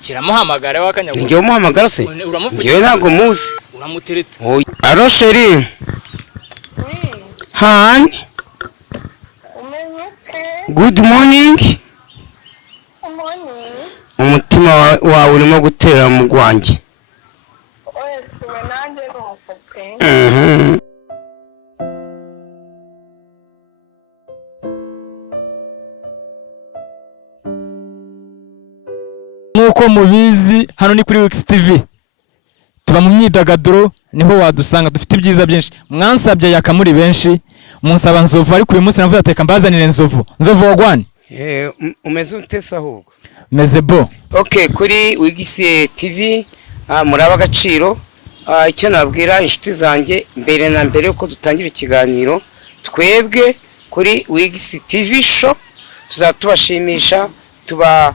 Kiramuhamagara wakanyagura. Ngiye umuhamagara se? Ngiye ntago muzi. Uramutereta. Alo sheri. Hani. Good morning. Umutima wawe urimo gutera mu gwanjye. Nkuko mubizi hano ni kuri Wix TV. Tuba mu myidagaduro niho wadusanga dufite ibyiza byinshi. Mwansabye yakamuri benshi munsaba Nzovu ariko uyu munsi navuye ateka mbazanire Nzovu. Nzovu wagwani? Umeze utesa ahubwo. Meze bo. Okay, kuri Wix TV muraba agaciro. Icyo nabwira inshuti zanjye mbere na mbere uko dutangira ikiganiro twebwe kuri Wix TV show tuzatubashimisha tubaha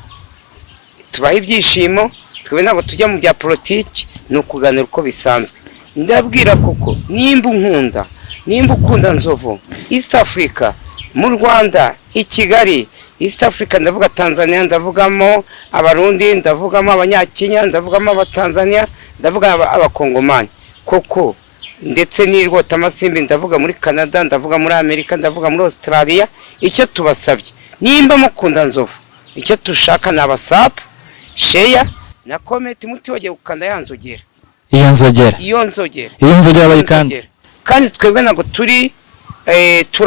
ibyishimo twebwe ntabwo tujya mu bya politiki no kuganira uko bisanzwe. Ndabwira kuko nimba ukunda Nzovu East Africa mu Rwanda i Kigali East Africa ndavuga Tanzania ndavugamo abarundi ndavugamo abanyakenya ndavugamo abatanzania ndavuga abakongomani koko ndetse n'irwota amasimbi ndavuga muri Canada ndavuga muri Amerika ndavuga muri Australia. Icyo tubasabye nimba mukunda Nzovu icyo tushaka na WhatsApp share na comment mutibagiye gukanda yanzogera iyo nzogera bayikanda kandi twebwe ntabwo turi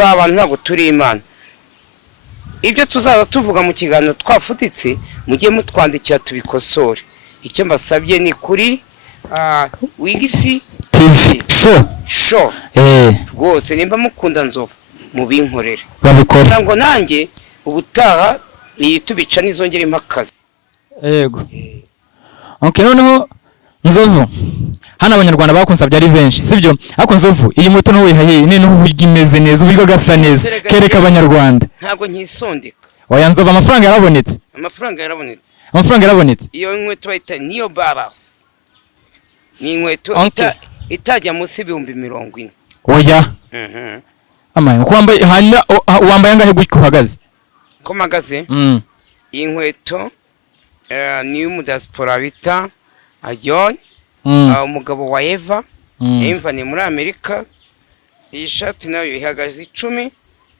abantu ntabwo turi Imana. Ibyo tuzaza tuvuga mu kiganiro twafutitse mujye mutwandikira tubikosore. Icyo mbasabye ni kuri Wix TV show rwose nimba mukunda Nzovu mubinkorere babikora ngo nanjye ubutaha iyi tubica nizongera impakazi. Yego. Okay, noneho Nzovu hana abanyarwanda bakunsabye ari benshi sibyo ariko Nzovu iyi moto no wihaye ni no imeze neza uburyo gasa neza kereka abanyarwanda ntabwo nkisondeka. Oya Nzovu amafaranga yarabonetse iyo inkweto bayita niyo balance ni inkweto itajya munsi $40,000. Oya amaye uko wambaye angahe gutyo uhagaze ko magaze iyi nkweto ni umudiaspora bita John umugabo wa Eva ni muri Amerika. Iyi shati nayo ihagaze 10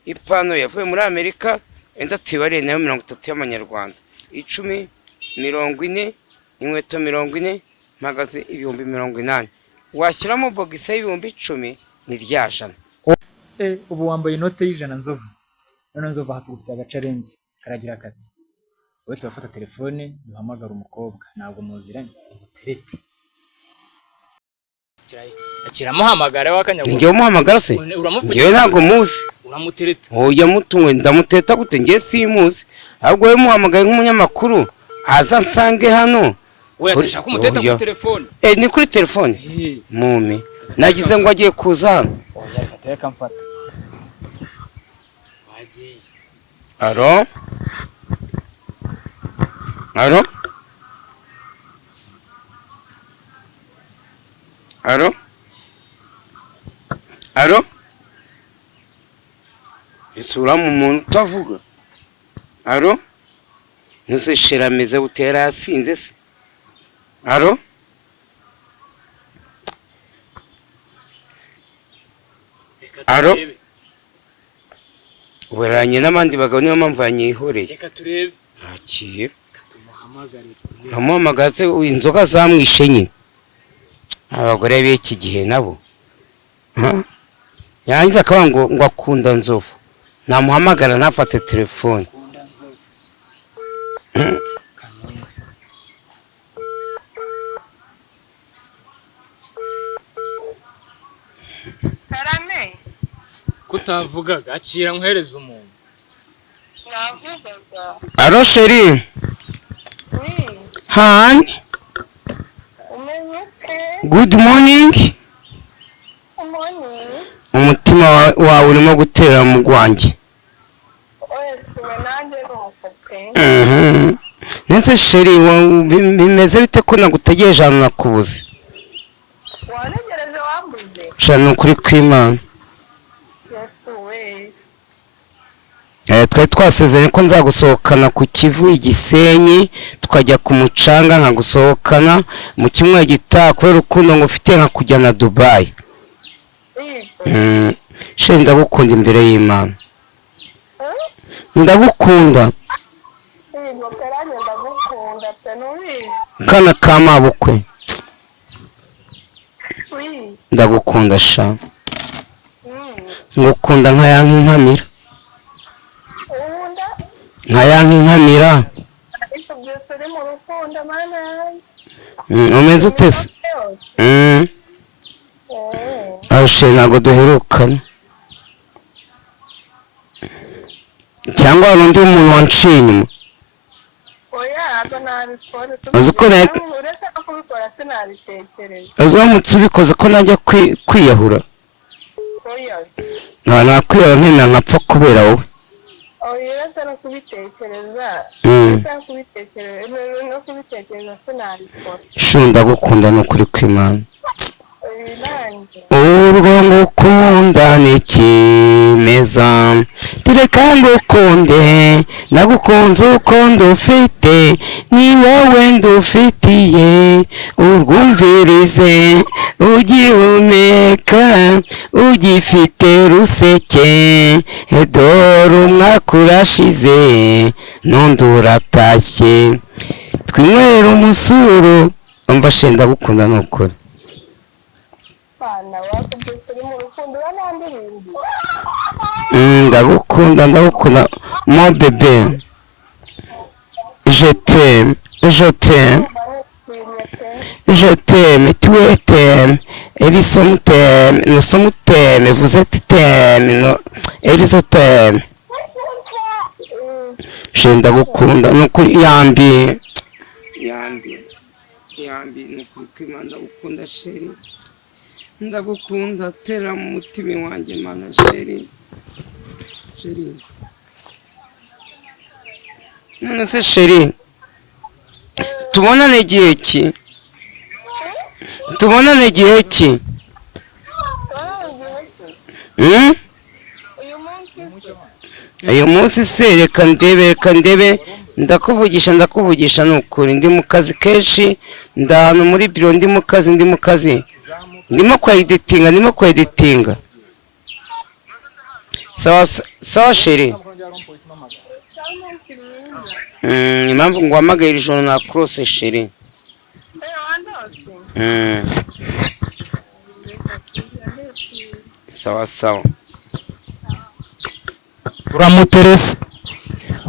ipano yavuye muri Amerika enda tibare nayo 30 y'amanyarwanda 10 40 inkweto 40 mpagaze $80,000 washyiramo bogisa $10,000 ni ryajana. Ubu wambaye inote y'ijana Nzovu none Nzovu hatugufite agacarengi karagira kati wowe turafata telefone duhamagara umukobwa ntabwo muziranye umuterete kiramuhamagara wakanyagura. Ngiye umuhamagara se? Ngiye ntabwo muzi. Uramutereta? Oya mutumwe ndamuteta gute ngiye simuzi ahubwo we muhamagaye nk'umunyamakuru aza nsange hano. Oya ndashaka kumuteta ku telefone. Ni kuri telefone mume nagize ngo agiye kuza hano. Oya reka mfata wagiye. Alo isura mu muntu utavuga. Nuse shirameze utera yasinze se. Weranye n'abandi bagabo niyo mpamvu yanyihoreye. Reka turebe. Ntakiye. Namuhamagaze inzoga zamwishe nyine. Abagore b'iki gihe nabo. Yangiza akaba ngo akunda Nzovu. Namuhamagara ntafate telefone. Karame. Kutavugaga akira nkwereza umuntu. Navugaga. Alo sheri. Hani. Good morning. Umutima wawe urimo gutera mu gwanjye. Nese sheri bimeze bite ko nagutegereje hano nakubuze? Wanegereje wambuze. Shano kuri kwimana. twari twasezeranye ko nzagusohokana ku Kivu Igisenyi tukajya ku mucanga nkagusohokana mu kimwe gitaha kubera urukundo ngo ufite nka kujyana Dubai. Sheri ndagukunda imbere y'Imana. Ndagukunda. Kana kamabukwe. Ndagukunda sha. Ngukunda nka ya nkinkamira. Nka ya nkinkamira. Umeze ute se? Ashe ntabwo duherukana. Cyangwa hari undi muntu wanciye inyuma. Uzi ko uramutse ubikoze ko najya kwiyahura. Nakwiyahura nkemera nkapfa kubera wowe. Shuri ndagukunda ni ukuri kw'Imana. Urwo ngukunda ni kimeza tireka ngukunde nagukunze uko ndufite ni wowe ndufitiye urwumvirize ugihumeka ugifite ruseke dore umwaka urashize n'undi uratashye twinywera umusuru. Umva she ndagukunda ni ukuri. Ndagukunda mon bébé, je t'aime, tu t'aimes, ils sont t'aiment, nous sommes t'aiment, vous êtes t'aiment, ils sont t'aiment. Je ndagukunda nukuri yambi nukuri kw'Imana ndagukunda sheri. Ndagukunda tera mu mutima wanjye mana sheri. None se sheri tubonane igihe ki? Uyu munsi se reka ndebe ndakuvugisha nukuri ndi mu kazi kenshi ndahano muri biro ndi mu kazi ndimo kweditinga. Sawa sheri. Impamvu ngo wamagayira ijoro na cross sheri. Sawa. Uramuterese.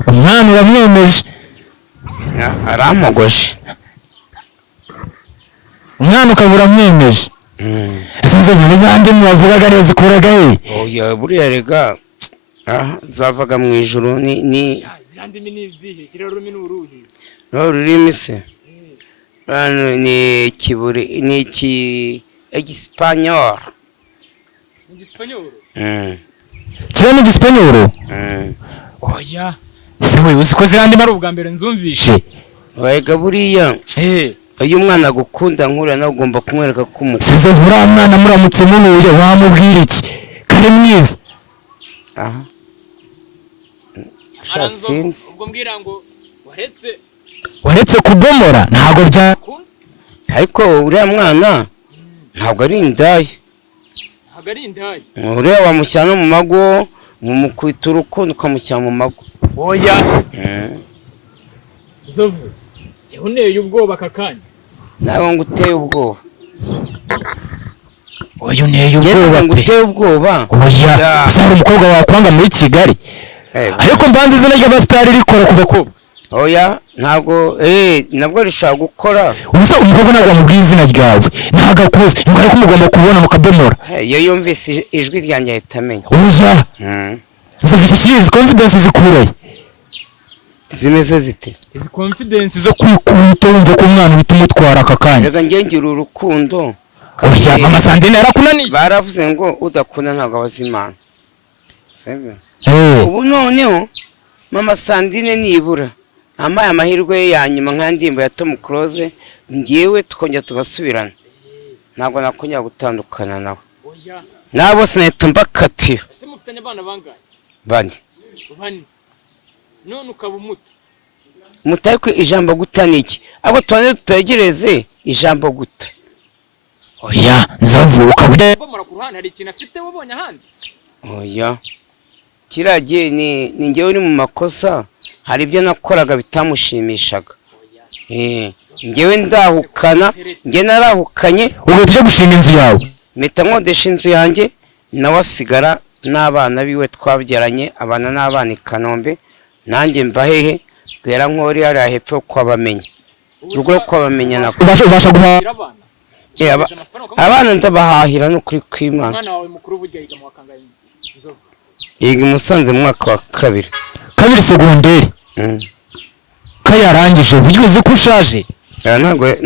Umwana uramwemeje. Aramogoje. Umwana ukabura mwemeje. Ese bizande mubavugaga neza ikuraga he? Oya buriya rega zavaga mu ijuru ni zirandi minizihe kirero rumi n'uruhi. Rurimi se. Ni kiburi ni ki Espanyol. Kira ni Espanyol. Oya. Ese wewe uziko zirandi mari ubwa mbere nzumvishe. Wega buriya. Uyu mwana gukunda nkura nawe ugomba kumwereka ko umukunda. Sizo vura mwana muramutse munuye wamubwira iki? Kare mwiza. Sinzi. Ubwo mbwira ngo waretse kubomora ntago bya ariko uriya mwana ntabwo ari indaya. Uriya wamushyana mu mago mumukwita urukundo ukamushyana mu mago. Oya. Zovu. Uneye ubwoba kakanya. Nago nguteye ubwoba. Oya uneye ubwoba pe. Nguteye ubwoba. Oya. Usanga umukobwa wakwanga muri Kigali. Ariko mbanze izina ry'abastari rikora ku bakobwa. Oya ntago nabwo rishaka gukora. Ubusa umukobwa ntabwo amubwiye izina ryawe. Ntago akuze. Ingara ko mugomba kubona mukabomora. Iyo yumvise ijwi ryanjye ahita amenya. Oya. Zofishe kizi confidence zikuraye. Zimeze zite? Izi confidence zo kwikuta wumva ko umwana uhita umutwara akakanya. Rega ngira urukundo. Oya mama Sandine yarakunaniye. Baravuze ngo udakunda ntabwo abazimana. Sebe. Ubu noneho mama Sandine nibura amaye amahirwe ya nyuma nkandimbo ya Tom Close ngiyewe tukongera tugasubirana. Ntabwo nakongera gutandukana nawe. Oya. Nabo sinahita mbakatira. Ese mufitanye abana bangahe? Bane. bane none ukaba umuta mutari ko ijambo guta niki abo tubanze tutegereze ijambo guta. oya nzovu ukaba bomora ku ruhande hari ikintu afite wabonye ahandi. Oya kiragiye ni ngewe uri mu makosa, hari ibyo nakoraga bitamushimishaga. Ngewe ndahukana, nge narahukanye ubu tujye gushinga inzu yawe mpita nkodesha inzu yanjye nawe asigara n'abana biwe twabyaranye, abana n'abana i Kanombe, nanjye mba hehe bwera nkori hariya hepfo kwabamenya urugo rwo kwabamenya nako ubasha guhahira abana ndabahahira no kuri kw'Imana. umwana wawe mukuru burya yiga mu wakangaye Nzovu yiga i Musanze mu mwaka wa kabiri segonderi ko yarangije bigeze ko ushaje.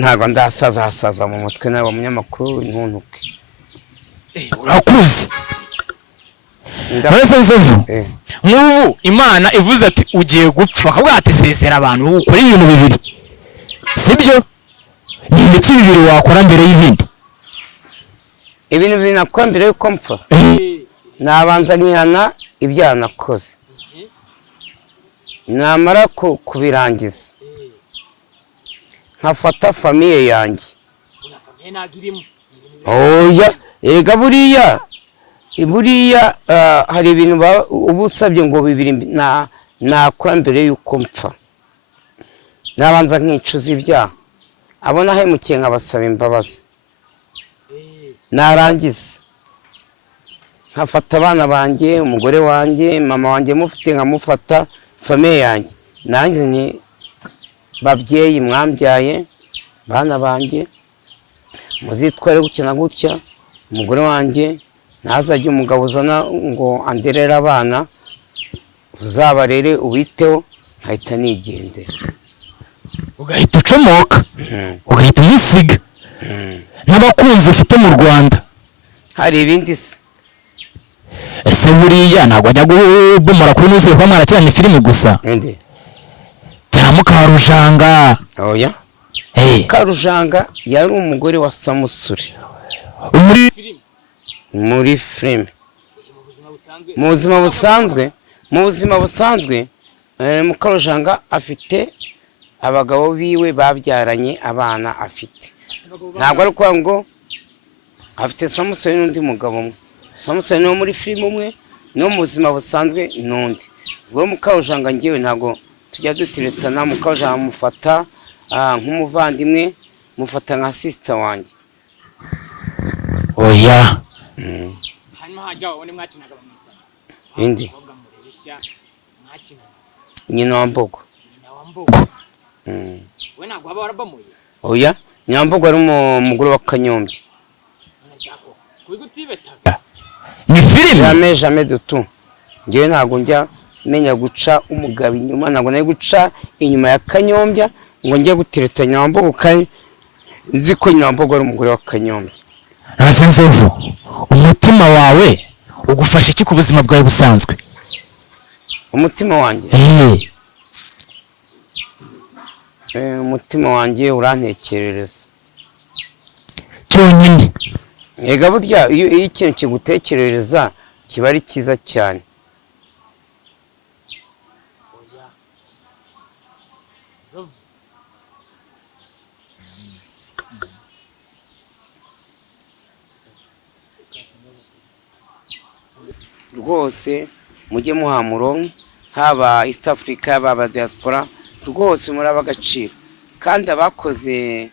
ntabwo ndasaza hasaza mu mutwe nawe umunyamakuru ntuntuke urakuze Uretse Nzovu nk'ubu Imana ivuze ati ugiye gupfa bakavuga ati sezera abantu ukora ibintu bibiri sibyo ni ibiki bibiri wakora mbere y'ibindi. ibintu bibiri nakora mbere y'uko mpfa nabanza nkihana ibyaha nakoze namara kubirangiza nkafata famiye yanjye. oya erega buriya hari ibintu uba usabye ngo bibiri nakora mbere y'uko mpfa. nabanza nkicuza ibyaha abo nahemukiye nkabasaba imbabazi, narangiza nkafata abana banjye, umugore wanjye, mama wanjye mufite nkamufata famiye yanjye. nanjye ni babyeyi mwambyaye bana banjye muzitware gukina gutya, umugore wanjye ntazajye umugabo uzana ngo anderere abana, uzabarere ubiteho, nkahita nigendera. ugahita ucomoka ugahita umusiga n'abakunzi ufite mu Rwanda. hari ibindi se ese buriya ntabwo ajya kubomora kuri nuzuye kuba mwarakiranye filime gusa cyangwa Mukarujanga? oya Karujanga yari umugore wa Samusure muri filime. mu buzima busanzwe Mukarujanga afite abagabo biwe babyaranye abana afite, ntabwo ari ukuvuga ngo afite Samusure n'undi mugabo umwe. Samusure ni muri filime umwe, no mu buzima busanzwe n'undi. ubwo Mukarujanga ngewe ntabwo tujya dutiretana. Mukarujanga mufata nk'umuvandimwe, mufata nka sister wanjye. oya indi nyina wa Mbogo. oya Nyambogo ari umugore wa Kanyombya. ni filime jamais de tout. ngewe ntabwo njya menya guca umugabo inyuma, ntabwo nari guca inyuma ya Kanyombya ngo njye gutereta Nyambogo kandi nzi ko Nyambogo ari umugore wa Kanyombya. Uretse Nzovu umutima wawe ugufasha iki ku buzima bwawe busanzwe? umutima wanjye umutima wanjye urantekerereza cyonyine. ega burya iyo ikintu kigutekerereza kiba ari cyiza cyane. rwose mujye muhamuronke, haba East Africa haba diaspora, rwose muraba agaciro. kandi abakoze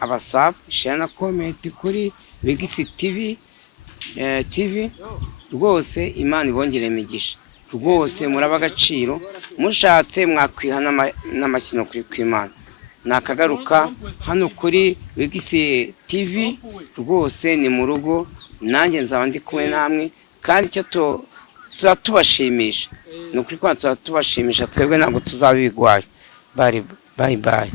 abasab share na comment kuri Bigisi TV rwose Imana ibongere imigisha. rwose muraba agaciro, mushatse mwakwiha n'amashyino kuri kw'Imana. nakagaruka hano kuri Bigisi TV rwose ni mu rugo, nanjye nzaba ndi kumwe namwe, kandi icyo tuzatubashimisha ni ukuri ko tuzatubashimisha, twebwe ntabwo tuzabigwayo. bye bye.